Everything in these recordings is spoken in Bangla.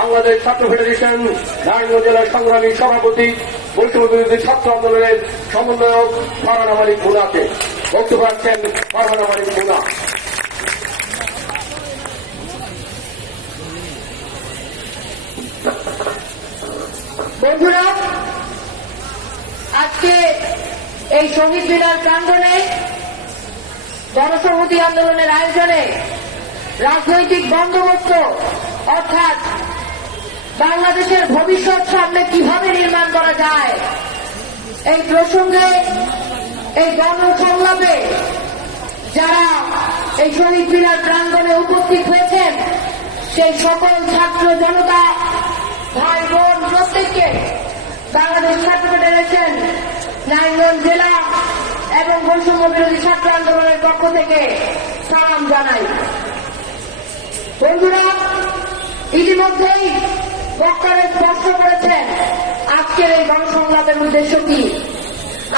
বাংলাদেশ ছাত্র ফেডারেশন নারায়ণগঞ্জ জেলার সংগ্রামী সভাপতি বৈষম্য বিরোধী ছাত্র আন্দোলনের সমন্বয়ক ফারহানা মালিক মুনাকে বক্তব্য রাখছেন। ফারহানা মালিক মুনা। বন্ধুরা, আজকে এই শহীদ মিনার প্রাঙ্গণে গণসংহতি আন্দোলনের আয়োজনে রাজনৈতিক বন্দোবস্ত অর্থাৎ বাংলাদেশের ভবিষ্যৎ সামনে কিভাবে নির্মাণ করা যায় এই প্রসঙ্গে এই গণসংলাপে যারা এই শহীদ মিনার প্রাঙ্গণে উপস্থিত হয়েছেন সেই সকল ছাত্র জনতা ভাই বোন প্রত্যেককে বাংলাদেশ ছাত্র ফেডারেশন নারায়ণগঞ্জ জেলা এবং বৈষম্য বিরোধী ছাত্র আন্দোলনের পক্ষ থেকে সালাম জানাই। বন্ধুরা, ইতিমধ্যেই বক্তারা স্পষ্ট করেছেন আজকের এই গণসংলাপের উদ্দেশ্য কি।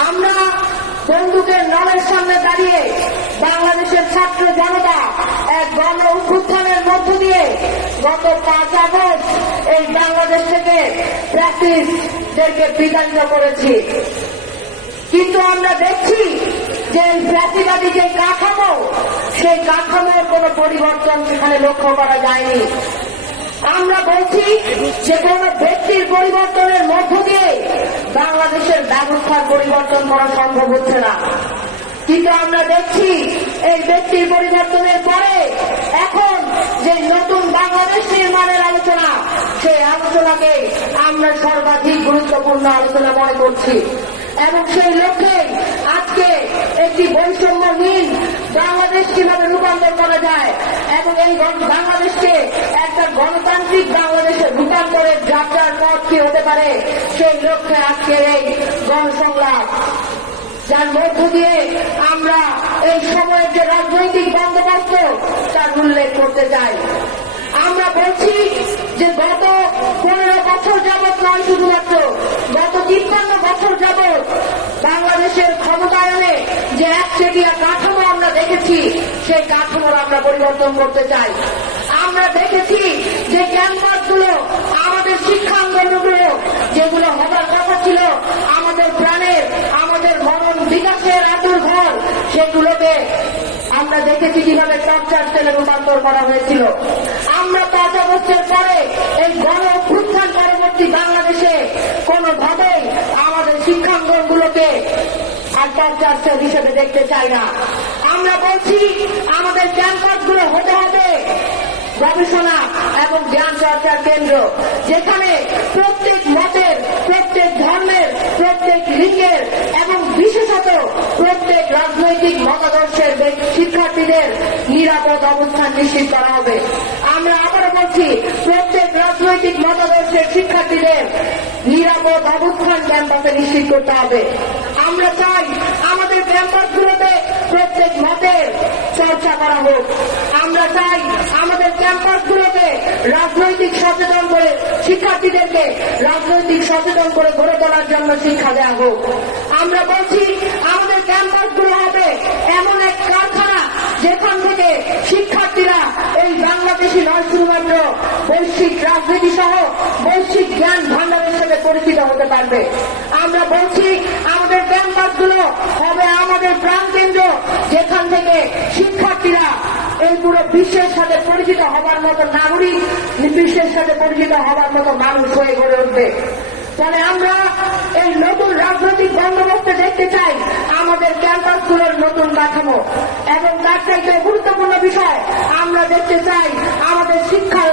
আমরা বন্দুকের নলের সামনে দাঁড়িয়ে বাংলাদেশের ছাত্র জনতা এক গণ অভ্যুত্থানের মধ্য দিয়ে গত 5 আগস্ট এই বাংলাদেশ থেকে প্র্যাকটিসদেরকে বিতাড়িত করেছি। কিন্তু আমরা দেখছি যে এই প্র্যাকটিকালি যে কাঠামো সেই কাঠামোর কোন পরিবর্তন সেখানে লক্ষ্য করা যায়নি। আমরা বলছি যে কোন ব্যক্তির পরিবর্তনের মধ্য দিয়ে বাংলাদেশের ব্যবস্থার পরিবর্তন করা সম্ভব হচ্ছে না। কিন্তু আমরা দেখছি এই ব্যক্তির পরিবর্তনের পরে এখন যে নতুন বাংলাদেশ নির্মাণের আলোচনা, সেই আলোচনাকে আমরা সর্বাধিক গুরুত্বপূর্ণ আলোচনা মনে করছি এবং সেই লক্ষ্যে আজকে একটি বৈষম্যহীন বাংলাদেশ কিভাবে রূপান্তর করা যায় এবং এই বাংলাদেশকে একটা গণতান্ত্রিক বাংলাদেশে রূপান্তরের যাত্রার পথ কি হতে পারে সেই লক্ষ্যে আজকে এই গণসংলাপ, যার মধ্য দিয়ে আমরা এই সময়ের যে রাজনৈতিক বন্দোবস্ত তার উল্লেখ করতে চাই। আমরা বলছি যে গত 15 বছর যাবৎ নয়, শুধুমাত্র গত 53 বছর যাবৎ বাংলাদেশের ক্ষমতায়নে যে একচেটিয়া কাঠামো আমরা দেখেছি সেই কাঠামোর আমরা পরিবর্তন করতে চাই। আমরা দেখেছি যে ক্যাম্পাসগুলো, আমাদের শিক্ষা আন্দোলনগুলো যেগুলো হবার কথা ছিল আমাদের প্রাণের, আমাদের মনন বিকাশের আতুর ঘর, সেগুলোকে আমরা দেখেছি কিভাবে টর্চার সেলে রূপান্তর করা হয়েছিল। আমরা 5 আগস্টের পরে এই গণ অভ্যুত্থান পরবর্তী বাংলাদেশে কোনোভাবেই আমাদের শিক্ষাঙ্গনগুলোকে আর টর্চার সেল হিসেবে দেখতে চাই না। আমরা বলছি আমাদের ক্যাম্পাসগুলো হতে হবে গবেষণা এবং জ্ঞান চর্চার কেন্দ্র, যেখানে প্রত্যেক মতের, প্রত্যেক ধর্মের, প্রত্যেক লিঙ্গের এবং বিশেষত প্রত্যেক রাজনৈতিক মতাদর্শের শিক্ষার্থীদের নিরাপদ অবস্থান নিশ্চিত করা হবে। আমরা আবারও বলছি, প্রত্যেক রাজনৈতিক মতাদর্শের শিক্ষার্থীদের নিরাপদ অবস্থান ক্যাম্পাসে নিশ্চিত করতে হবে। আমরা চাই আমাদের ক্যাম্পাসগুলোতে প্রত্যেক মতের চর্চা করা হোক। আমরা চাই আমাদের ক্যাম্পাসগুলোকে রাজনৈতিক সচেতন করে শিক্ষার্থীদেরকে রাজনৈতিক সচেতন করে গড়ে তোলার জন্য শিক্ষা দেওয়া হোক। আমরা বলছি আমাদের ক্যাম্পাসগুলো হবে এমন এক কারখানা যেখান থেকে শিক্ষার্থীরা এই বাংলাদেশি নয়, শুধুমাত্র বৈশ্বিক রাজনীতি সহ বৈশ্বিক জ্ঞান ভান্ডারের সাথে পরিচিত হতে পারবে। আমরা বলছি আমাদের ক্যাম্পাসগুলো হবে আমাদের প্রাণকেন্দ্র, যেখান থেকে শিক্ষার্থীরা এই পুরো বিশ্বের সাথে পরিচিত হবার মতো নাগরিক, বিশ্বের সাথে পরিচিত হবার মতো মানুষ হয়ে গড়ে উঠবে। ফলে আমরা এই নতুন রাজনৈতিক বন্দোবস্ত দেখতে চাই আমাদের ক্যাম্পাসগুলোর নতুন কাঠামো, এবং তার চাইতে গুরুত্বপূর্ণ বিষয় আমরা দেখতে চাই আমাদের শিক্ষার